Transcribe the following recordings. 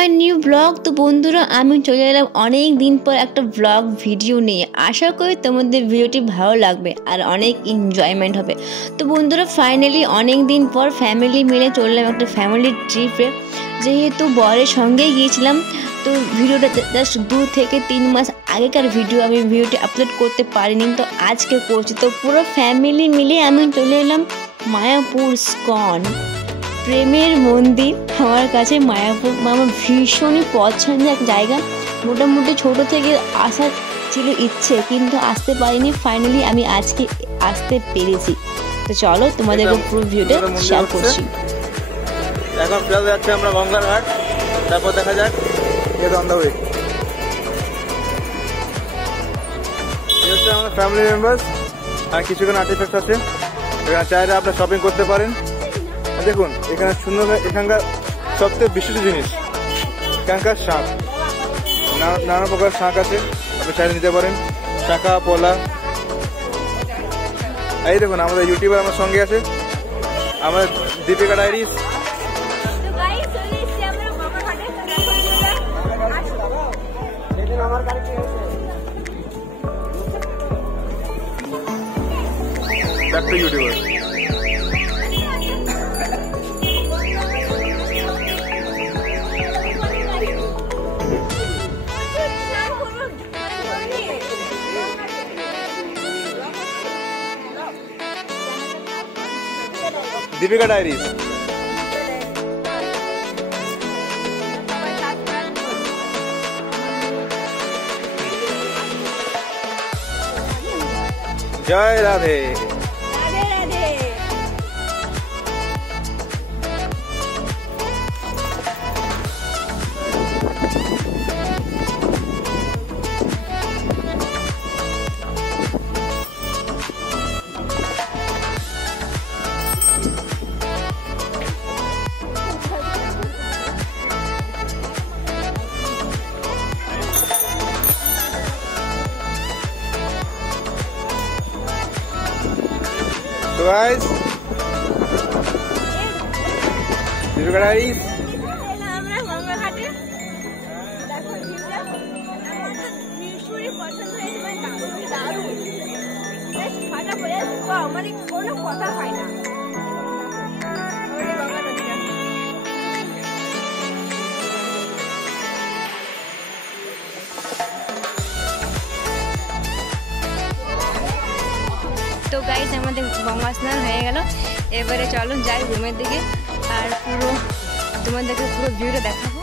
My new blog. তো বন্ধুরা, আমি চলে এলাম অনেক দিন পর একটা ব্লগ ভিডিও নিয়ে। আশা করি তোমাদের ভিডিওটি ভালো লাগবে আর অনেক এনজয়মেন্ট হবে। তো বন্ধুরা, ফাইনালি অনেক দিন পর ফ্যামিলি মিলে চললাম একটা ফ্যামিলি ট্রিপে। যেহেতু বরের সঙ্গেই গিয়েছিলাম, তো ভিডিওটা জাস্ট 2 থেকে 3 মাস আগেকার ভিডিও, আমি ভিডিওটি আপলোড করতে পারিনি, তো আজকে করছি। তো পুরো ফ্যামিলি মিলে আমি চলে এলাম মায়াপুর ইস্কন, প্রেমের মন্দির। আমার কাছে মায়াপুর আমার ভীষণই পছন্দের এক জায়গা। মোটামুটি ছোটো থেকে আসার ছিল ইচ্ছে, কিন্তু আসতে পারিনি। ফাইনালি আমি আজকে আসতে পেরেছি। তো চলো তোমাদেরকে পুরো ভিডিওটা শেয়ার করছি। এখন ফেরত যাচ্ছে আমরা গঙ্গার ঘাট, তারপর দেখা যাক অন্ধাবই। আমাদের ফ্যামিলি মেম্বার্স আর কিছুক্ষণ আর্টিফ্যাক্ট আছে, এখানে চাইলে আপনি শপিং করতে পারেন। দেখুন এখানে সুন্দর, এখানকার সবথেকে বিশেষ জিনিস এখানকার শাঁখ, নানা প্রকার শাঁখ আছে, আপনি চাইলে নিতে পারেন। শাঁখা পলা। এই দেখুন আমাদের ইউটিউবার আমার সঙ্গে আছে, আমাদের Deepika Diaries. Back to YouTuber. Deepika Diaries. जय Radhe. So guys, Deepika Diaries. তো গাইজ, আমাদের গঙ্গা স্নান হয়ে গেল। এবারে চলো যাই রুমের দিকে, আর পুরো তোমাদেরকে পুরো ভিউটা দেখাবো।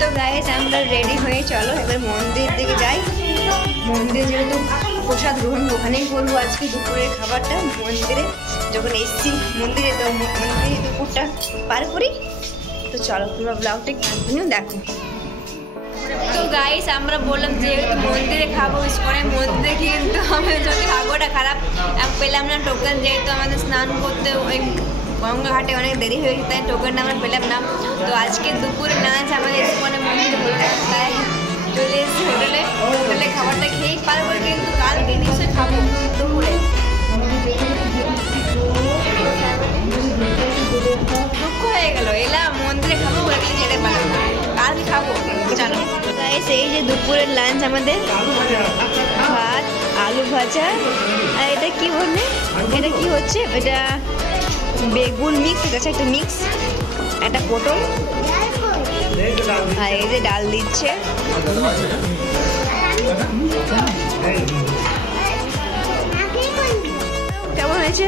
তো গাইজ, আমরা রেডি হয়ে চলো এবার মন্দির দিকে যাই। মন্দিরে যেহেতু প্রসাদ গ্রহণ ওখানেই করবো আজকে দুপুরের খাবারটা। মন্দিরে যখন এসছি মন্দিরে, তো মন্দিরে দুপুরটা পার করি। তো চলো পুরো ব্লগটা কন্টিনিউ দেখো। তো গাইস, আমরা বললাম যেহেতু মন্দিরে খাবো, ইস্কনের মন্দিরে, কিন্তু আমাদের যদি ভাগ্যটা খারাপ, পেলাম না টোকেন। যেহেতু আমাদের স্নান করতে ওই গঙ্গা ঘাটে অনেক দেরি হয়ে গেছে, তাই টোকেনটা আমরা পেলাম না। তো আজকে দুপুরে লাঞ্চ আমাদের ইস্কনের মন্দিরে হলো, তাই চলে এসেছি হোটেলে। হোটেলে খাবারটা খেয়েই পার করে, কিন্তু কালকে নিশ্চয়ই খাবো দুপুরে। দুঃখ হয়ে গেল, এলাম মন্দিরে খাবো বলে কিন্তু যেতে পারলাম না, কালকে খাবো। চলো গাইস, এই যে দুপুরের লাঞ্চ আমাদের, ভাত, আলু ভাজা, আর এটা কি বলে, এটা কি হচ্ছে, এটা বেগুন মিক্স, এটা হচ্ছে একটা মিক্স, একটা পটল, আর এই যে ডাল দিচ্ছে। কেমন হয়েছে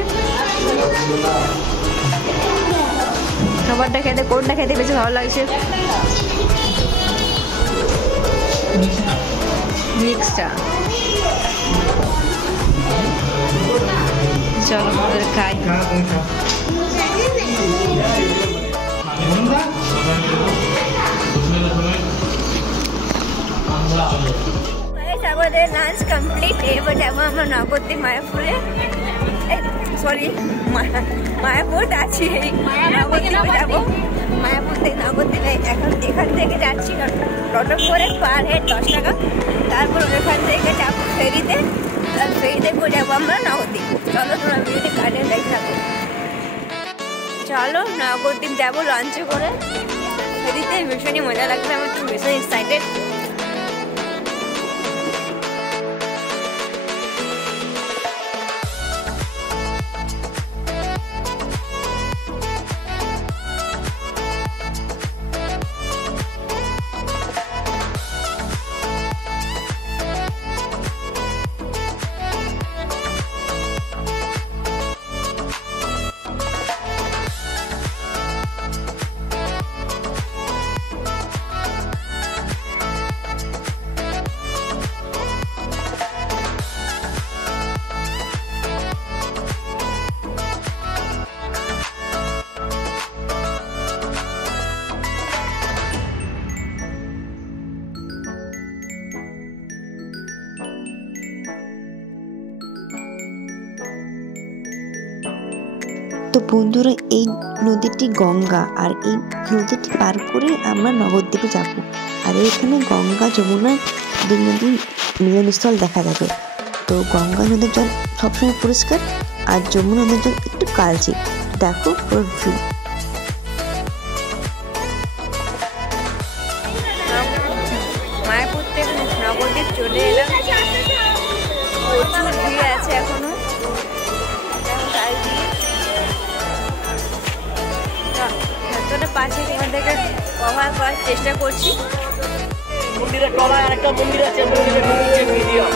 খাবারটা খেতে? কোনটা খেতে বেশি ভালো লাগছে? মিক্সটা। চলো আমাদের খাই। আমাদের লাঞ্চ কমপ্লিট। এবার যাবো আমরা নবদ্বীপ মায়াপুরে, সরি মায়াপুর আছি, নবদ্বীপে যাবো। মায়াপুর থেকে নবদ্বীপে এখন এখান থেকে যাচ্ছি টোটো করে পার হেড 10 টাকা। তারপর ওখান থেকে যাবো ফেরিতে, আর ফেরিতে করে যাবো আমরা নবদ্বীপ। চলো তোমরা ভিডিওটি কাটে দেখে থাকো। চলো নবদ্বীপ যাবো লঞ্চে করে, ফেরিতে ভীষণই মজা লাগবে, আমি তো ভীষণ এক্সাইটেড। তো বন্ধুরা, এই নদীটি গঙ্গা, আর এই নদীটি পার করে আমরা নবদ্বীপে যাব। আর এখানে গঙ্গা যমুনা দুই নদীর মিলনস্থল দেখা যাবে। তো গঙ্গা নদীর জল সবসময় পরিষ্কার, আর যমুনা নদীর জল একটু কালচে। দেখো ওর ভিউ। মায়াপুর থেকে নবদ্বীপ চলে এলাম, প্রচুর ভিড় আছে এখনো। যতটা পাশে তোমাদেরকে কভার করার চেষ্টা করছি। মন্দিরের তলায় আরেকটা মন্দির আছে, মন্দিরের মিউজিয়াম।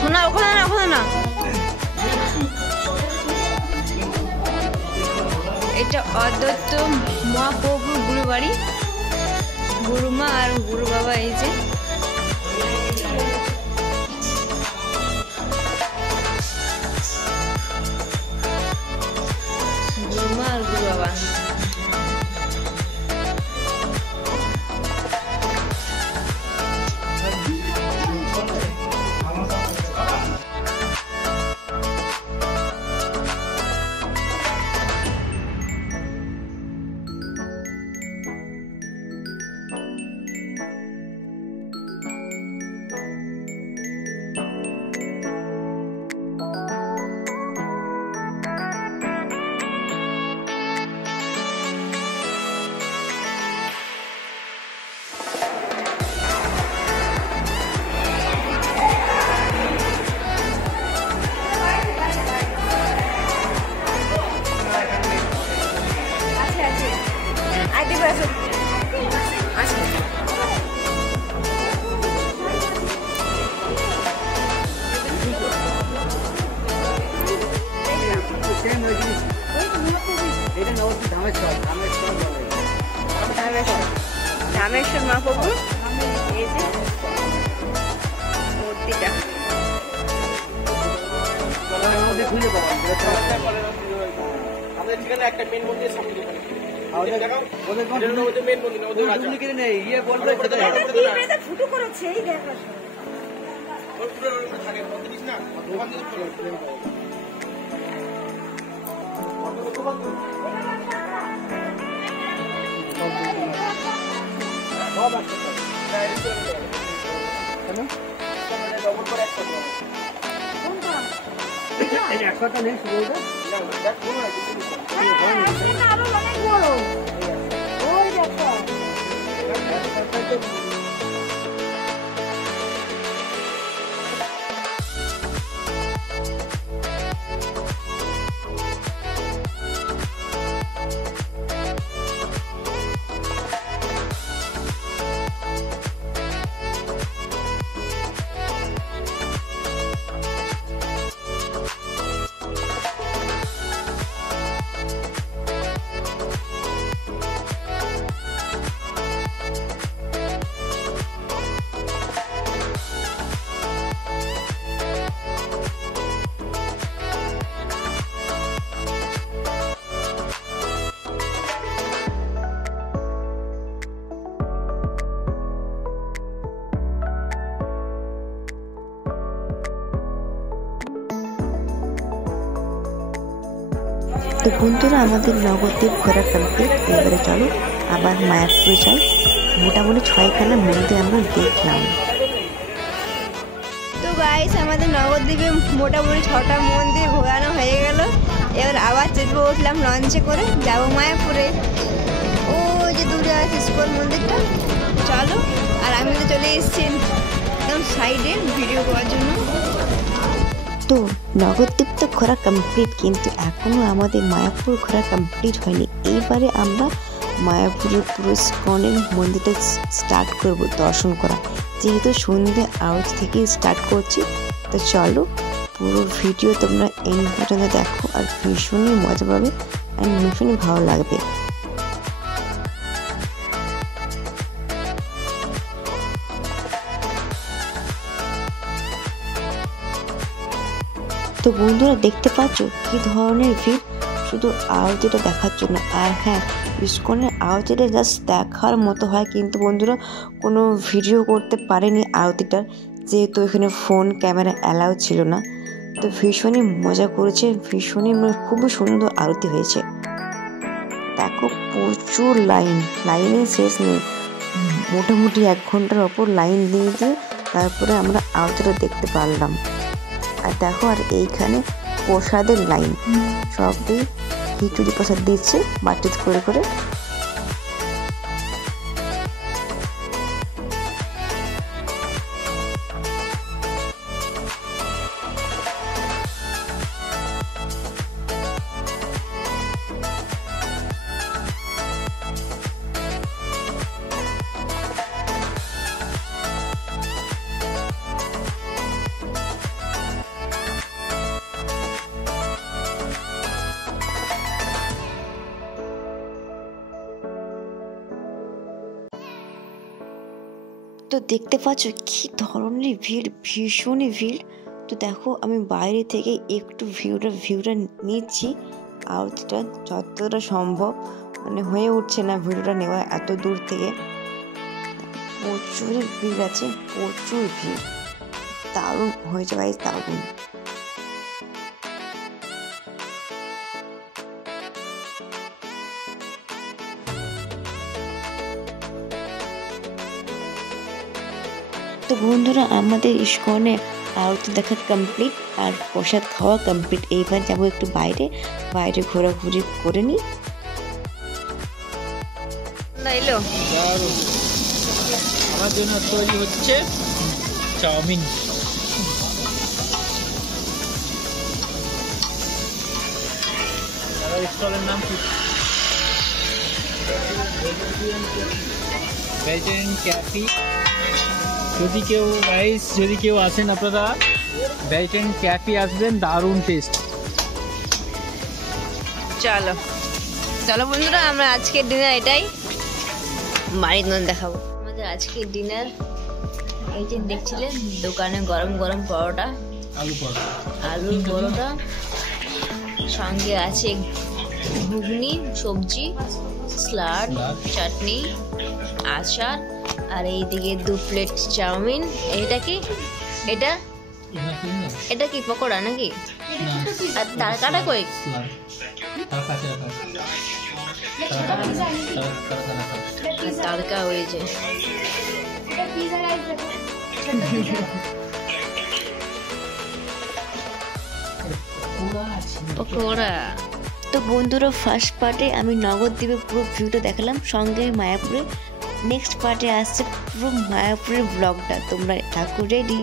শোনা ওখানে না, ওখানে না, এটা অদ্বৈত মহাপ্রভুর গুরু বাড়ি, গুরুমা আর গুরু বাবা। এই যে গুরুমা আর গুরু বাবা। রামেশ্বর মহাপ্রভু এই যে মূর্তিটা। তো বন্ধুরা আমাদের নবদ্বীপ ঘোরা কমপ্লিট। এবারে চলো আবার মায়াপুরে যাই। মোটামুটি 6খানা মন্দির আমরা দেখলাম। তো গাইস আমাদের নবদ্বীপে মোটামুটি 6টা মন্দির ঘোরানো হয়ে গেল। এবার আবার চেপে উঠলাম লঞ্চে করে, যাবো মায়াপুরে। ও যে দূরে আছে ইস্কন মন্দিরটা, চলো। আর আমি তো চলে এসেছি একদম সাইডে ভিডিও করার জন্য। তো নবদ্বীপ তো ঘোরা কমপ্লিট, কিন্তু এখনো আমাদের মায়াপুর ঘোরা কমপ্লিট হয়নি। এইবারে আমরা মায়াপুরের পুরো ইস্কনের মন্দিরটা স্টার্ট করব দর্শন করা, যেহেতু সন্ধ্যে আরতি থেকে স্টার্ট করছি। তো চলো পুরো ভিডিও তোমরা এন্ড পর্যন্ত দেখো, আর ভীষণই মজা পাবে আর ভীষণই ভালো লাগবে। তো বন্ধুরা দেখতে পাচ্ছ কি ধরনের ভিড়, শুধু আরতিটা দেখার জন্য। আর হ্যাঁ, ইস্কনের আরতিটা জাস্ট দেখার মতো হয়, কিন্তু বন্ধুরা কোনো ভিডিও করতে পারেনি আরতিটার, যেহেতু এখানে ফোন ক্যামেরা অ্যালাউ ছিল না। তো ভীষণই মজা করেছে, ভীষণই খুবই সুন্দর আরতি হয়েছে। দেখো প্রচুর লাইনের শেষ নেই, মোটামুটি 1 ঘন্টার ওপর লাইন দিয়ে তারপরে আমরা আরতিটা দেখতে পারলাম। আর দেখো, আর এইখানে প্রসাদের লাইন, সবই খিচুড়ি প্রসাদ দিচ্ছে বাটিতে করে করে। তো দেখতে পাচ্ছ কি ধরনের ভিড়, ভীষণই ভিড়। তো দেখো আমি বাইরে থেকে একটু ভিউটা নিচ্ছি, আরতিটা যতটা সম্ভব, মানে হয়ে উঠছে না ভিডিওটা নেওয়া এত দূর থেকে। প্রচুর ভিড় আছে, প্রচুর ভিড়, দারুণ হয়েছে ভাই, দারুণ। তো বন্ধুরা আমাদের ইস্কনে আরতি দেখা কমপ্লিট আর প্রসাদ খাওয়া কমপ্লিট। এইবার যাবো একটু বাইরে ঘোরাঘুরি করে নিই। আমার জন্য তৈরি হচ্ছে চাউমিন। স্টলের নাম কি? ভেজিটেরিয়ান ক্যাফি। যদি কেউ আসেন আপনারা ভেজিটেরিয়ান ক্যাফে আসবেন, দারুণ টেস্ট। চলো চলো বন্ধুরা, আমরা আজকের ডিনার এটাই বাড়ির নন দেখাবো। আমাদের আজকের ডিনার এই যে দেখছিলেন, দোকানে গরম গরম পরোটা, আলুর পরোটা, সঙ্গে আছে ঘুগনি, সবজি, স্যালাড, চাটনি, আচার, আর এইদিকে 2 প্লেট চাউমিন। এটা কি? এটা কি পকোড়া নাকি? আর তারকাটা কই? তারকা ওই যে পকোড়া। তো বন্ধুরা, ফার্স্ট পার্টে আমি নগরদ্বীপে পুরো ভিউটা দেখালাম, সঙ্গে মায়াপুরে। নেক্সট পার্টে আসছে পুরো মায়াপুরের ব্লগটা। তোমরা থাকো রেডি।